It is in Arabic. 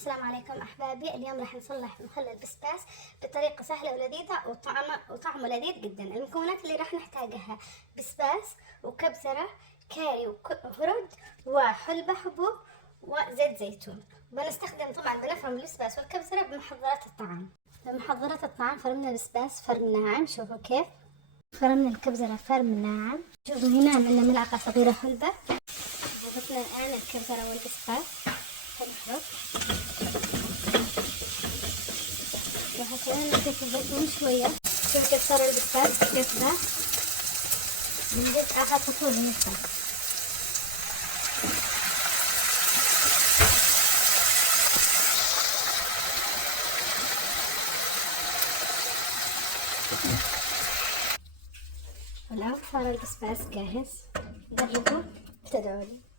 السلام عليكم أحبابي. اليوم راح نصلح مخلل بسباس بطريقة سهلة ولذيذة وطعمه لذيذ جدا. المكونات اللي راح نحتاجها بسباس وكبزرة كاري وهرد وحلبة حبوب وزيت زيتون. بنفرم البسباس والكبزرة بمحضرات الطعام. بمحضرات الطعام فرمنا البسباس فرم ناعم، شوفوا كيف. فرمنا الكبزرة فرم ناعم. شوفوا هنا عملنا ملعقة صغيرة حلبة. ضفنا الآن الكبزرة والبسباس هنحط. وهكذا نضيف الزيتون شوية. شوفوا كيف صار البسباس كيف ذا. بنضيف آخر خطوة من البسباس. والآن صار البسباس جاهز. جربوا وتدعوا لي.